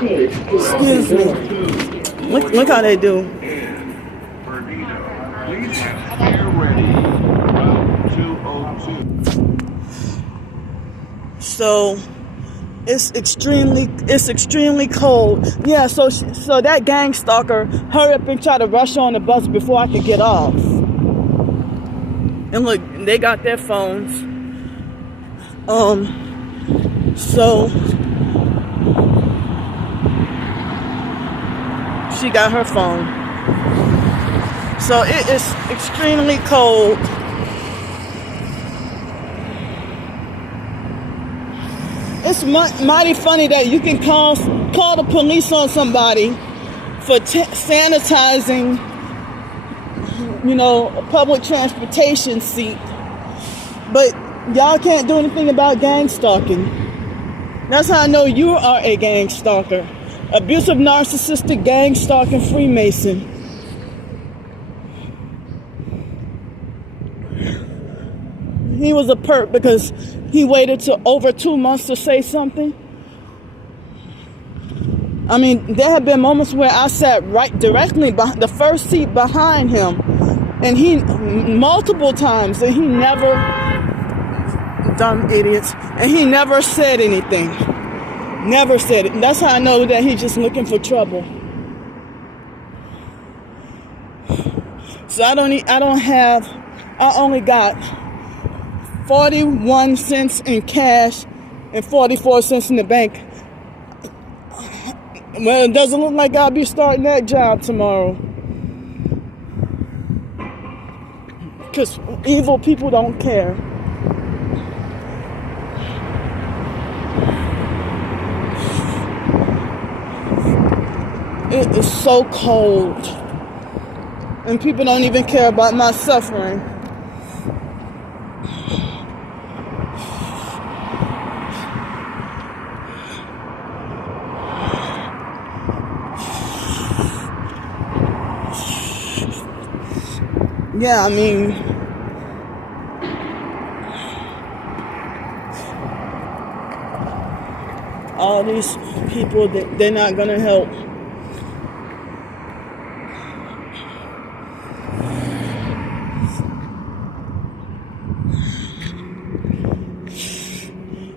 Excuse me. Look how they do. So it's extremely cold. Yeah, so that gang stalker hurry up and try to rush on the bus before I could get off. And look, they got their phones. So she got her phone. So it is extremely cold. It's mighty funny that you can call the police on somebody for sanitizing, a public transportation seat, but y'all can't do anything about gang stalking. That's how I know you are a gang stalker. Abusive, narcissistic, gang stalking Freemason. He was a perp because he waited till over 2 months to say something. I mean, there have been moments where I sat right directly behind the first seat behind him, and he multiple times, and he never, dumb idiots, and he never said anything. Never said it. That's how I know that he's just looking for trouble. So I only got 41 cents in cash and 44 cents in the bank. Well, it doesn't look like I'll be starting that job tomorrow. Because evil people don't care. It is so cold. And people don't even care about my suffering. Yeah, I mean, all these people, they're not going to help.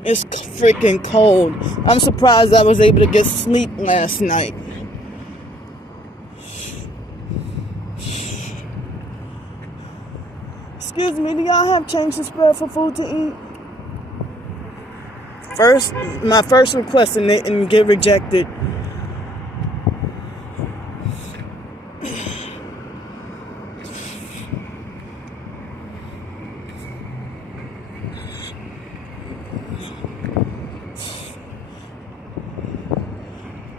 It's freaking cold. I'm surprised I was able to get sleep last night. Excuse me, do y'all have change to spare for food to eat? My first request and get rejected.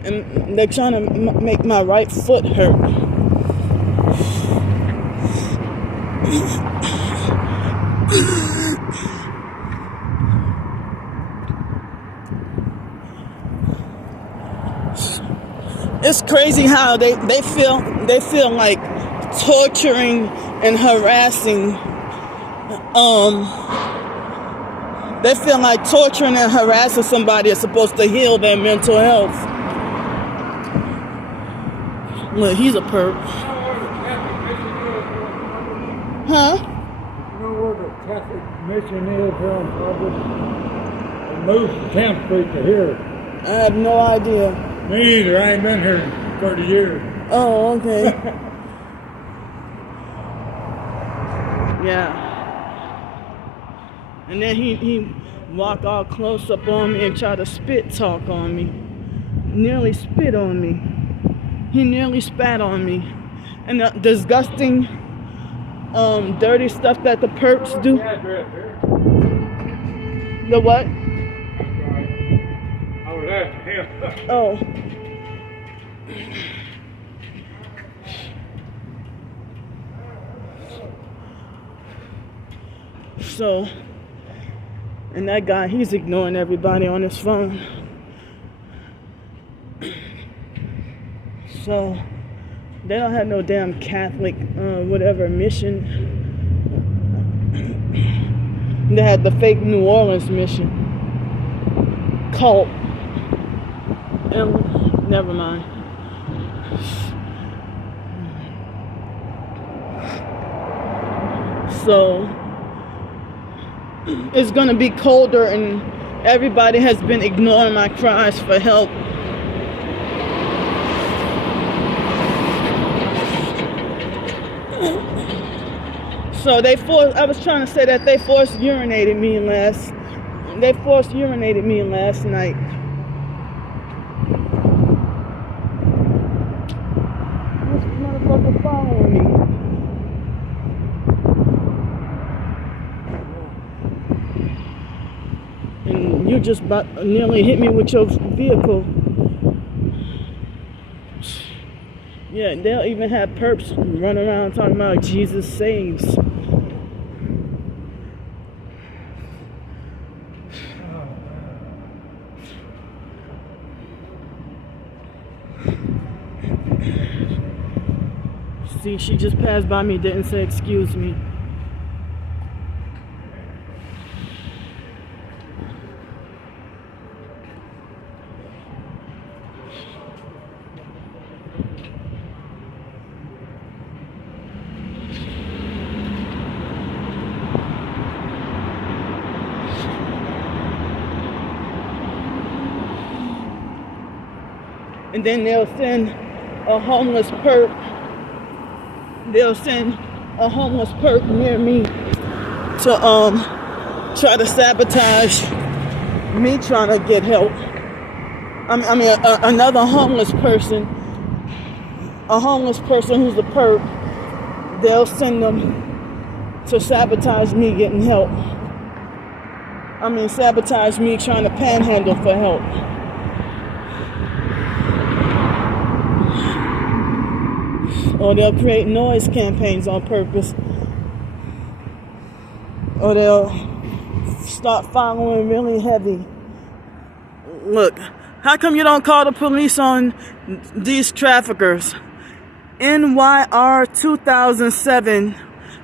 And they're trying to make my right foot hurt. It's crazy how they feel like torturing and harassing. They feel like torturing and harassing somebody is supposed to heal their mental health. Look, he's a perp. Huh? You know where the Catholic mission is here on Public? It moved from 10th Street to here. I have no idea. Me either. I ain't been here in 30 years. Oh, okay. Yeah. And then he walked all close up on me and tried to spit talk on me. Nearly spit on me. He nearly spat on me. And the disgusting, dirty stuff that the perps do. The what? I was asking him. Oh. So, and that guy, he's ignoring everybody on his phone. So, they don't have no damn Catholic, whatever mission. They had the fake New Orleans mission. Cult. And Never mind. So it's gonna be colder, and everybody has been ignoring my cries for help. So I was trying to say that they forced urinated me last night. This motherfucker following me. And you just nearly hit me with your vehicle. Yeah, they'll even have perps run around talking about Jesus saves. See, she just passed by me, didn't say excuse me. And then they'll send a homeless perp. They'll send a homeless perp near me to try to sabotage me trying to get help. Another homeless person, who's a perp, they'll send them to sabotage me getting help. Sabotage me trying to panhandle for help. Or they'll create noise campaigns on purpose. Or they'll start following really heavy. Look, how come you don't call the police on these traffickers? NYR 2007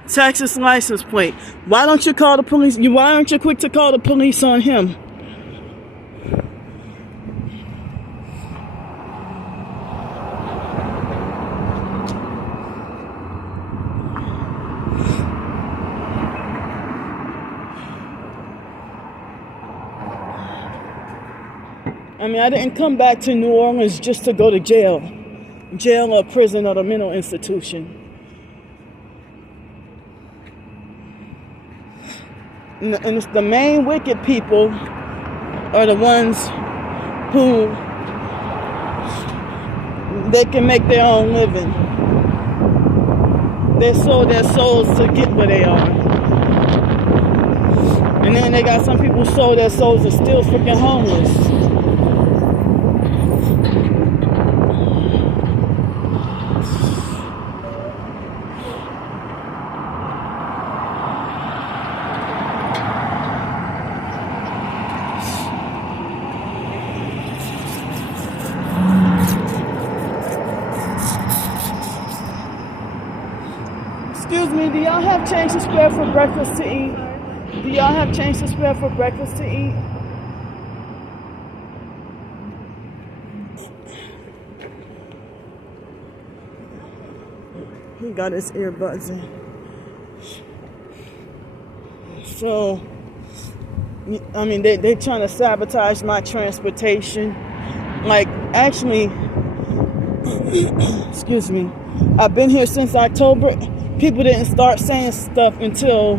Texas license plate. Why don't you call the police? Why aren't you quick to call the police on him? I didn't come back to New Orleans just to go to jail or prison or a mental institution. And it's the main wicked people are the ones who they can make their own living. They sold their souls to get where they are. And then they got some people who sold their souls to still freaking homeless. Excuse me, do y'all have change to spare for breakfast to eat? Do y'all have change to spare for breakfast to eat? He got his earbuds in. So, they trying to sabotage my transportation. Like, actually, excuse me, I've been here since October. People didn't start saying stuff until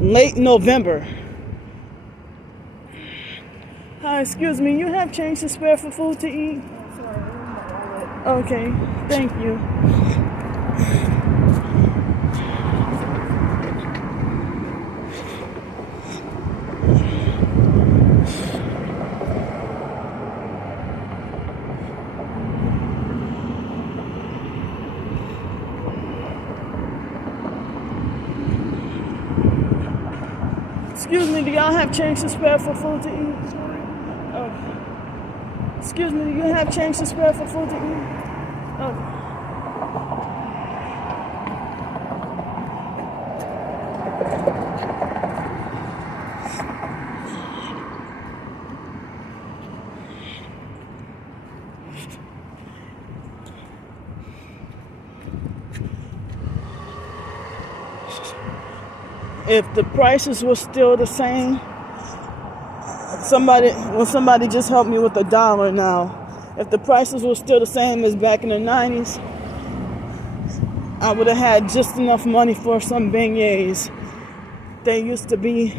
late November. Hi, excuse me, you have change to spare for food to eat? Okay, thank you. Excuse me, do y'all have change to spare for food to eat? Oh. Excuse me, do you have change to spare for food to eat? Oh. if the prices were still the same, somebody just helped me with $1 now. If the prices were still the same as back in the 90s, I would have had just enough money for some beignets. They used to be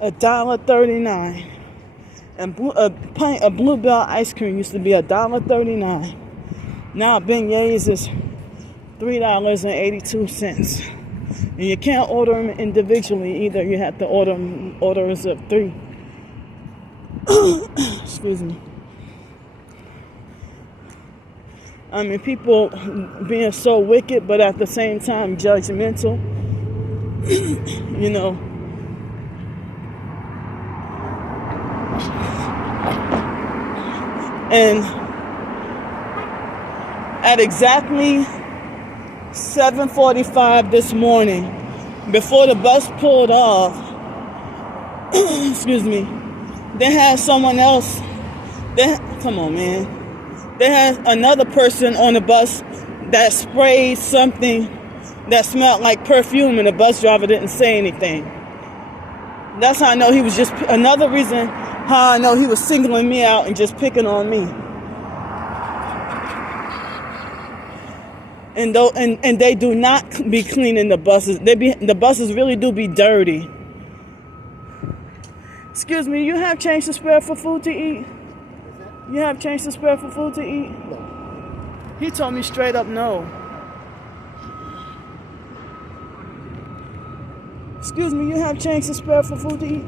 $1.39. And a pint of Bluebell ice cream used to be $1.39. Now beignets is $3.82. And you can't order them individually either. You have to orders of 3. Excuse me. I mean, people being so wicked, but at the same time judgmental. You know. And at exactly 7:45 this morning, before the bus pulled off, excuse me, they had someone else. Come on, man. They had another person on the bus that sprayed something that smelled like perfume, and the bus driver didn't say anything. That's how I know he was just another reason how I know he was singling me out and just picking on me. And they do not be cleaning the buses. The buses really do be dirty. Excuse me, you have change to spare for food to eat? You have change to spare for food to eat? No. He told me straight up no. Excuse me, you have change to spare for food to eat?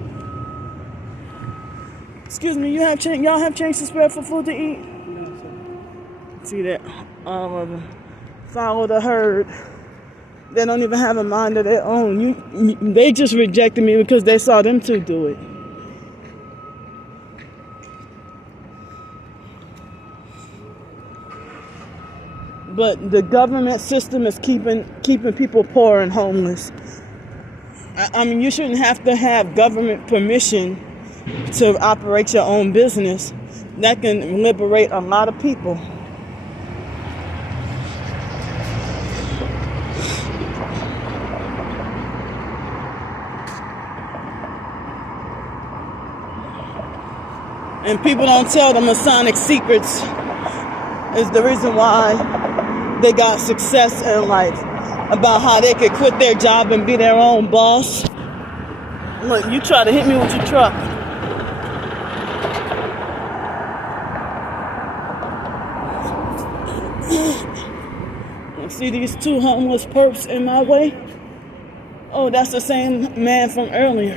Excuse me, y'all have change to spare for food to eat? No, sir. See that? All of them follow the herd. They don't even have a mind of their own. They just rejected me because they saw them two do it. But the government system is keeping people poor and homeless. I mean, you shouldn't have to have government permission to operate your own business. That can liberate a lot of people. And people don't tell the Masonic secrets is the reason why they got success in life. About how they could quit their job and be their own boss. Look, you try to hit me with your truck. See these two homeless perps in my way? Oh, that's the same man from earlier.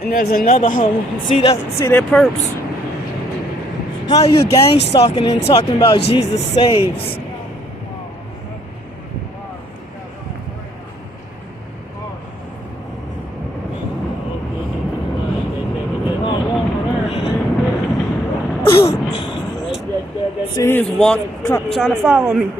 And there's another homeless. See their perps? How are you gang stalking and talking about Jesus saves? See, he's trying to follow me.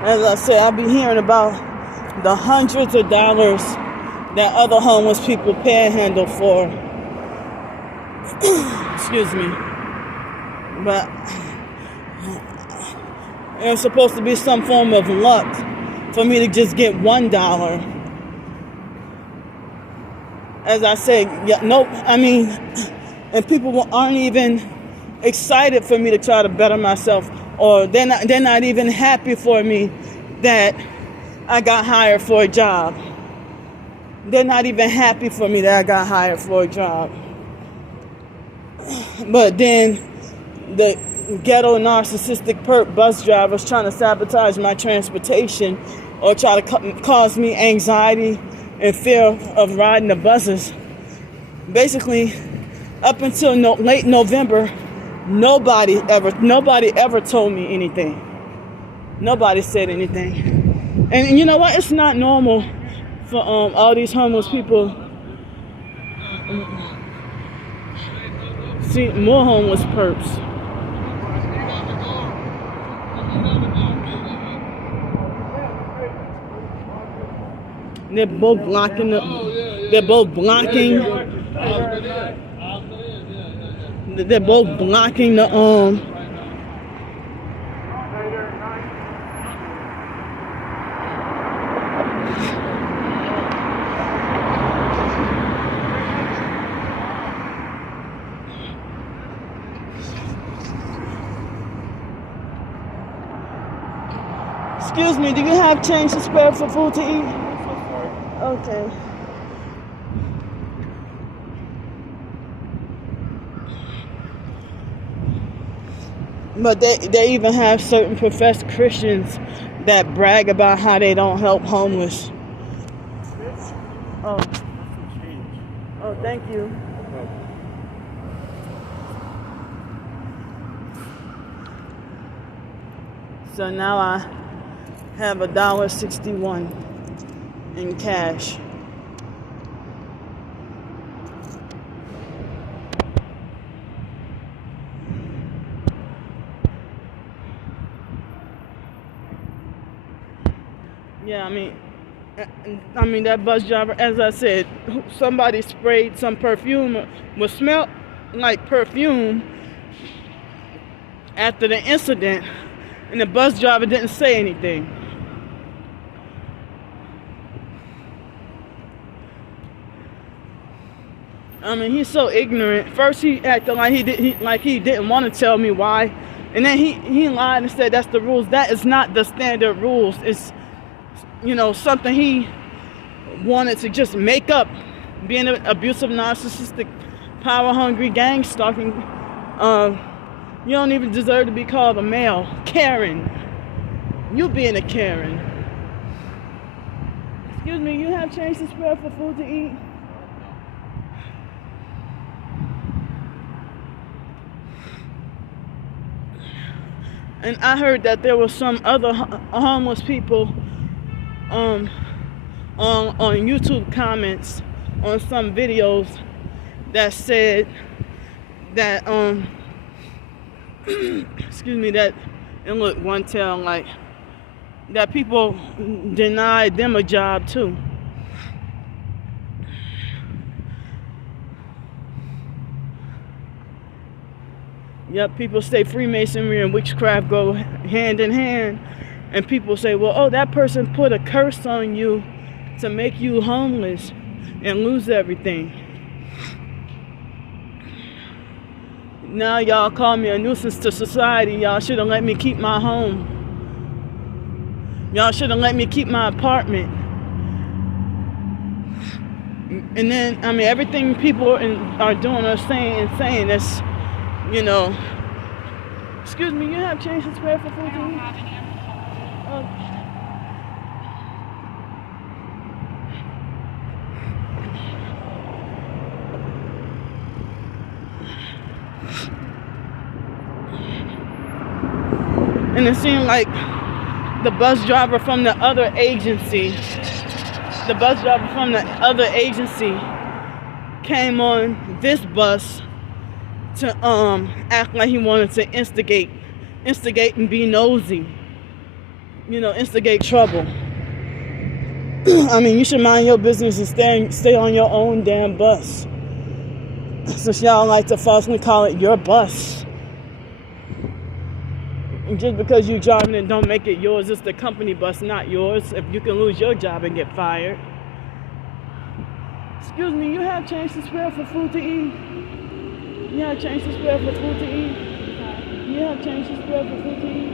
As I said, I'll be hearing about the hundreds of dollars that other homeless people panhandle for. Excuse me. But it's supposed to be some form of luck for me to just get $1. As I say, and people aren't even excited for me to try to better myself. Or they're not even happy for me that I got hired for a job. They're not even happy for me that I got hired for a job. But then the ghetto narcissistic perp bus drivers trying to sabotage my transportation or try to cause me anxiety and fear of riding the buses. Basically, up until late November, Nobody ever told me anything. Nobody said anything. And you know what? It's not normal for all these homeless people. See more homeless perps. They're both blocking the. They're both blocking. They're both blocking the Excuse me, do you have change to spare for food to eat? Okay. But they even have certain professed Christians that brag about how they don't help homeless. Oh. Oh, thank you. So now I have $1.61 in cash. Yeah, I mean that bus driver, as I said, somebody sprayed some perfume, was smelled like perfume after the incident, and the bus driver didn't say anything. I mean, he's so ignorant. First, he acted like he didn't want to tell me why, and then he lied and said that's the rules. That is not the standard rules. It's, you know, something he wanted to just make up. Being an abusive, narcissistic, power-hungry, gang-stalking. You don't even deserve to be called a male. Karen. You being a Karen. Excuse me, you have change to spare for food to eat? And I heard that there were some other homeless people on YouTube comments on some videos that said that excuse me, that, and look, one tell like that people denied them a job too. Yep, people say Freemasonry and witchcraft go hand in hand. And people say, well, oh, that person put a curse on you to make you homeless and lose everything. Now y'all call me a nuisance to society. Y'all should have let me keep my home. Y'all should have let me keep my apartment. And then, I mean, everything people are doing or saying that's, you know. Excuse me, you have change to spare for food to eat? And it seemed like the bus driver from the other agency, came on this bus to act like he wanted to instigate and be nosy, you know, instigate trouble. I mean, you should mind your business and stay on your own damn bus. Since y'all like to falsely call it your bus. And just because you driving it don't make it yours. It's the company bus, not yours. If you can lose your job and get fired. Excuse me, you have change to spare for food to eat? You have change to spare for food to eat? You have change to spare for food to eat?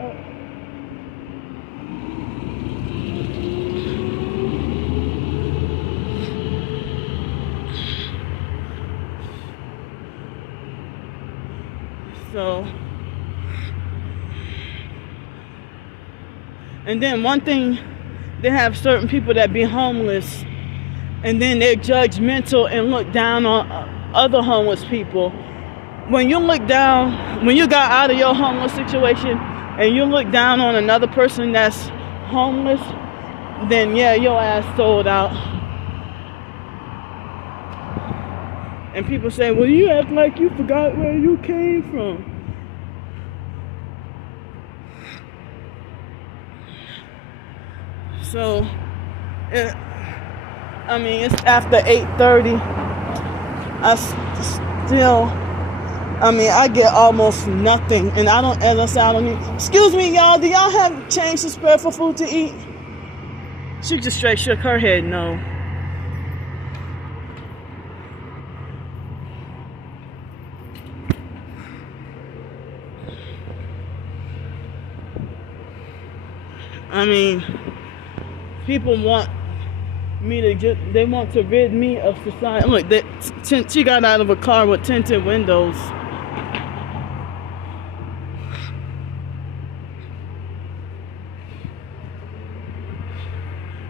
Oh. So, and then one thing, they have certain people that be homeless, and then they're judgmental and look down on other homeless people when you look down, when you got out of your homeless situation and you look down on another person that's homeless, then yeah, your ass sold out. And people say, well, you act like you forgot where you came from. So, it's after 8:30. I get almost nothing. And I don't need, excuse me, y'all, do y'all have change to spare for food to eat? She just straight shook her head, no. People want me to they want to rid me of society. Look, she got out of a car with tinted windows.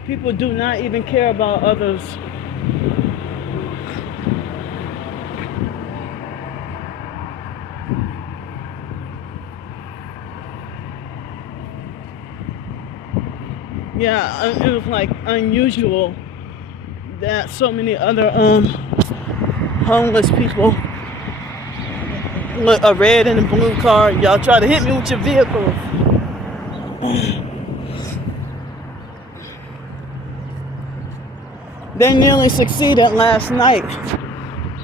People do not even care about others. Yeah, it was like unusual that so many other homeless people with a red and a blue car, y'all try to hit me with your vehicles. They nearly succeeded last night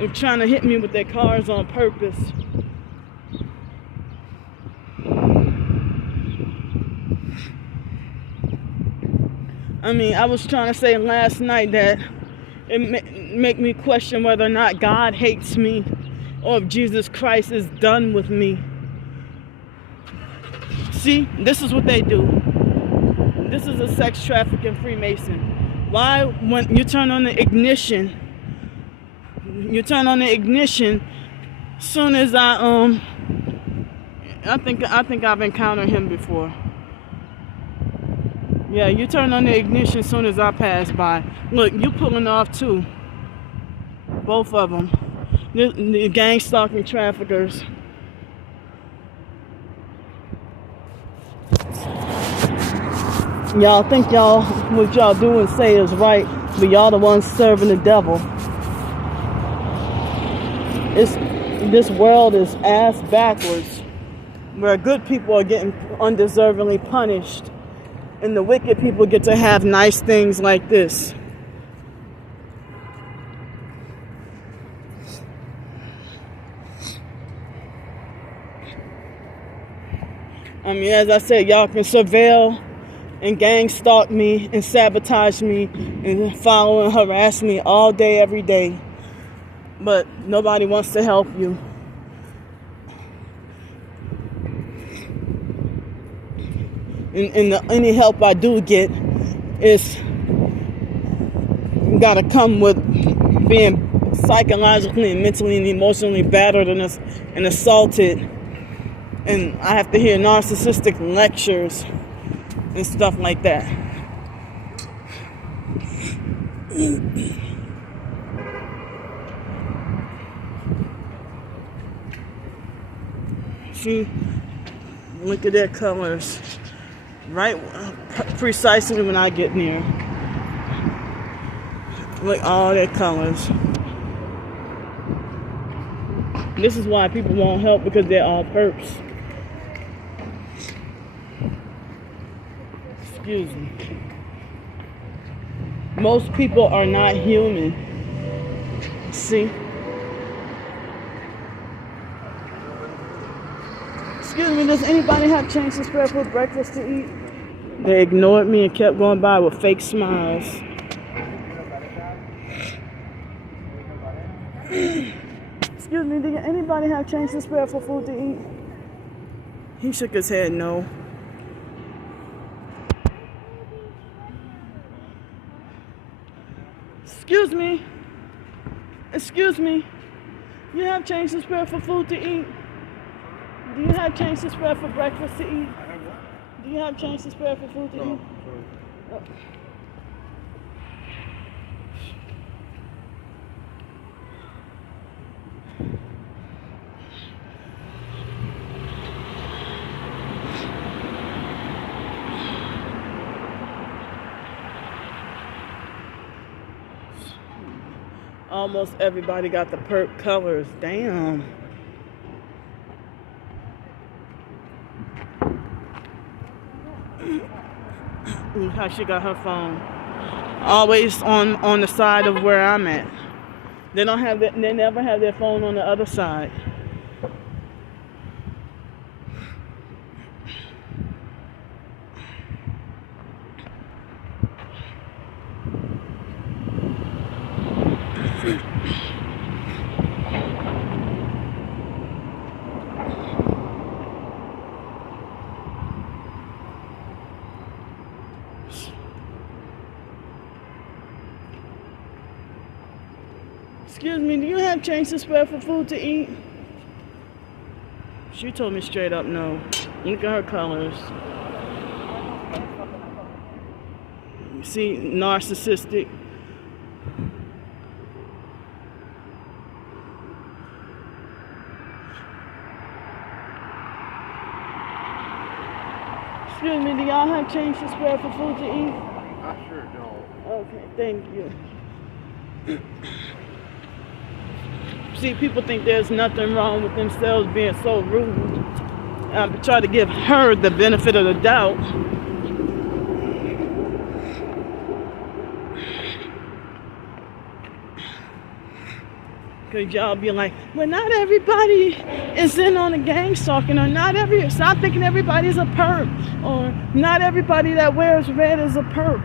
in trying to hit me with their cars on purpose. I was trying to say last night that it make me question whether or not God hates me or if Jesus Christ is done with me. See, this is what they do. This is a sex trafficking Freemason. Why, when you turn on the ignition, soon as I think I've encountered him before. Yeah, you turn on the ignition as soon as I pass by. Look, you pulling off too. Both of them. The gang stalking traffickers. Y'all think what y'all do and say is right, but y'all the ones serving the devil. This world is ass backwards, where good people are getting undeservingly punished. And the wicked people get to have nice things like this. As I said, y'all can surveil and gang stalk me and sabotage me and follow and harass me all day, every day. But nobody wants to help you. And any help I do get is gotta come with being psychologically and mentally and emotionally battered and assaulted, and I have to hear narcissistic lectures and stuff like that. See, look at their colors. Right, precisely when I get near. Look, all their colors. This is why people won't help, because they're all perps. Excuse me. Most people are not human. See? Excuse me, does anybody have change to spare for breakfast to eat? They ignored me and kept going by with fake smiles. Excuse me, do anybody have change to spare for food to eat? He shook his head no. Excuse me. Excuse me. You have change to spare for food to eat? Do you have change to spare for breakfast to eat? Do you have change to spare for food to eat? Oh. Almost everybody got the perp colors. Damn. Look how she got her phone. Always on the side of where I'm at. They never have their phone on the other side. Excuse me, do you have change to spare for food to eat? She told me straight up no. Look at her colors. See, narcissistic. Excuse me, do y'all have change to spare for food to eat? I sure don't. Okay, thank you. See, people think there's nothing wrong with themselves being so rude. I try to give her the benefit of the doubt. Because y'all be like, well, not everybody is in on the gang stalking, or stop thinking everybody's a perp, or not everybody that wears red is a perp.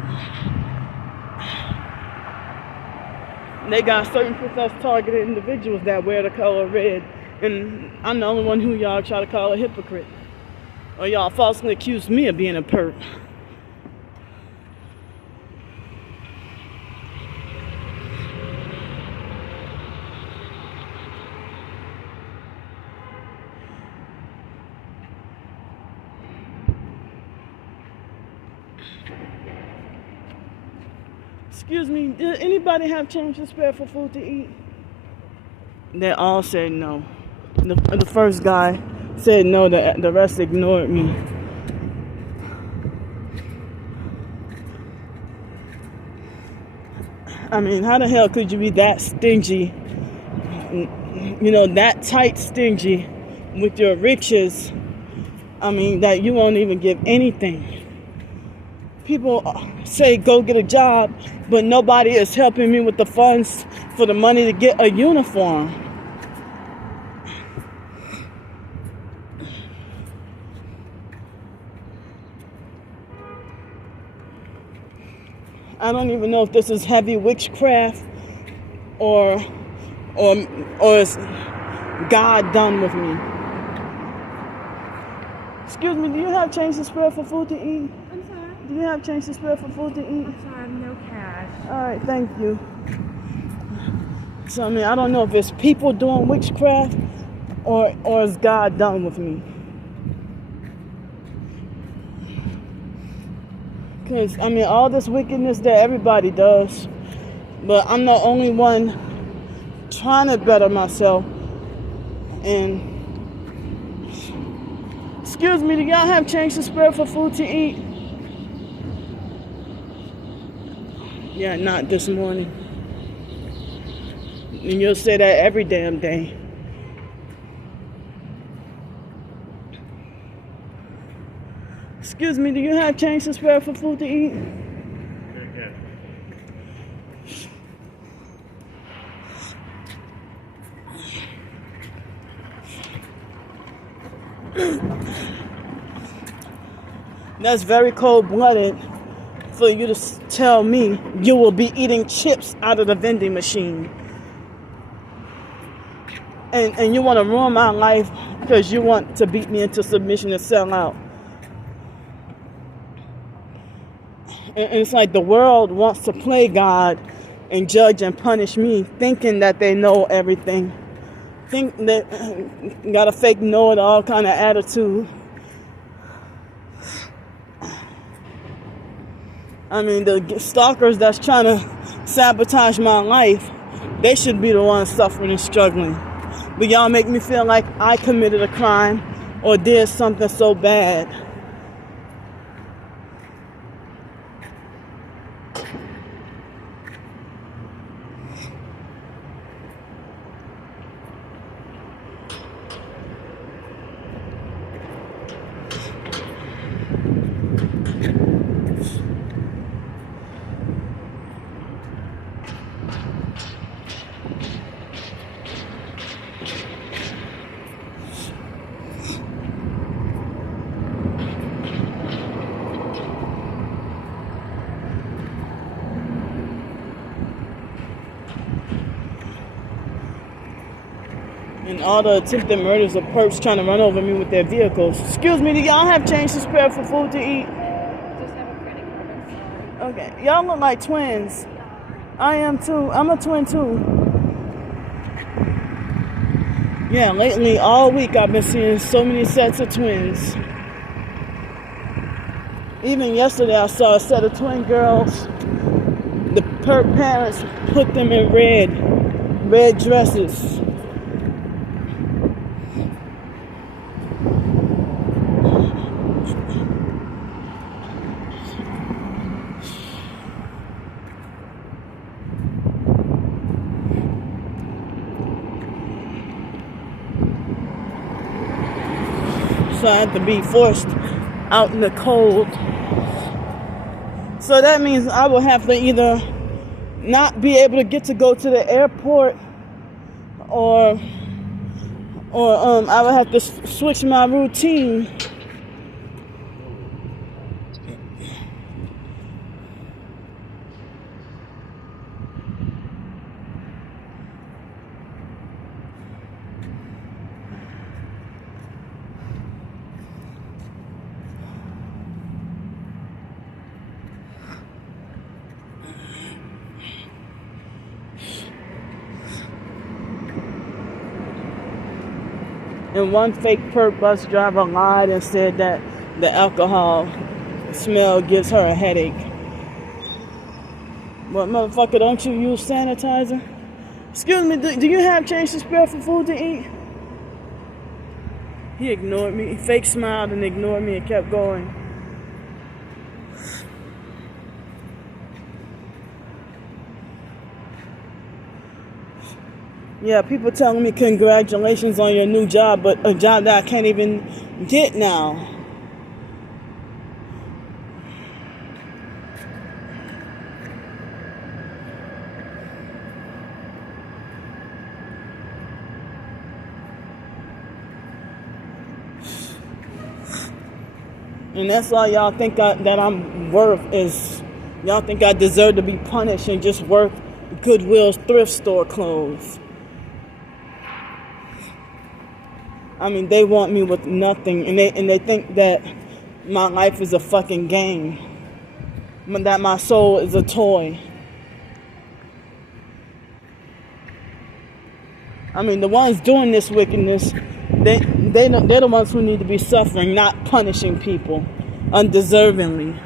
They got certain professed targeted individuals that wear the color red, and I'm the only one who y'all try to call a hypocrite, or y'all falsely accuse me of being a perp. Excuse me, did anybody have change to spare for food to eat? They all said no. The first guy said no, the rest ignored me. I mean, how the hell could you be that stingy, that tight stingy with your riches? I mean, that you won't even give anything. People say go get a job, but nobody is helping me with the funds for the money to get a uniform. I don't even know if this is heavy witchcraft or is God done with me. Excuse me, do you have change to spare for food to eat? I'm sorry? Do you have change to spare for food to eat? I'm sorry, I have no cash. All right, thank you. So, I mean, I don't know if it's people doing witchcraft or is God done with me. Because, I mean, all this wickedness that everybody does, but I'm the only one trying to better myself. And, excuse me, do y'all have change to spare for food to eat? Yeah, not this morning. And you'll say that every damn day. Excuse me, do you have change to spare for food to eat? That's very cold-blooded for you to tell me you will be eating chips out of the vending machine. And you want to ruin my life because you want to beat me into submission and sell out. And it's like the world wants to play God and judge and punish me, thinking that they know everything. Think that got a fake know-it-all kind of attitude. I mean, the stalkers that's trying to sabotage my life, they should be the ones suffering and struggling. But y'all make me feel like I committed a crime or did something so bad. All the attempted murders of perps trying to run over me with their vehicles. Excuse me, do y'all have change to spare for food to eat? Just have a credit card. Okay, y'all look like twins. I am too. I'm a twin too. Yeah, lately all week I've been seeing so many sets of twins. Even yesterday I saw a set of twin girls. The perp parents put them in red dresses. So I had to be forced out in the cold. So that means I will have to either not be able to get to go to the airport, or I would have to switch my routine. And one fake perp bus driver lied and said that the alcohol smell gives her a headache. But motherfucker, don't you use sanitizer? Excuse me, do you have change to spare for food to eat? He ignored me. He fake smiled and ignored me and kept going. Yeah, people telling me congratulations on your new job, but a job that I can't even get now. And that's all y'all think that I'm worth is, y'all think I deserve to be punished and just work Goodwill's thrift store clothes. I mean, they want me with nothing, and they think that my life is a fucking game, that my soul is a toy. I mean, the ones doing this wickedness, they're the ones who need to be suffering, not punishing people undeservingly.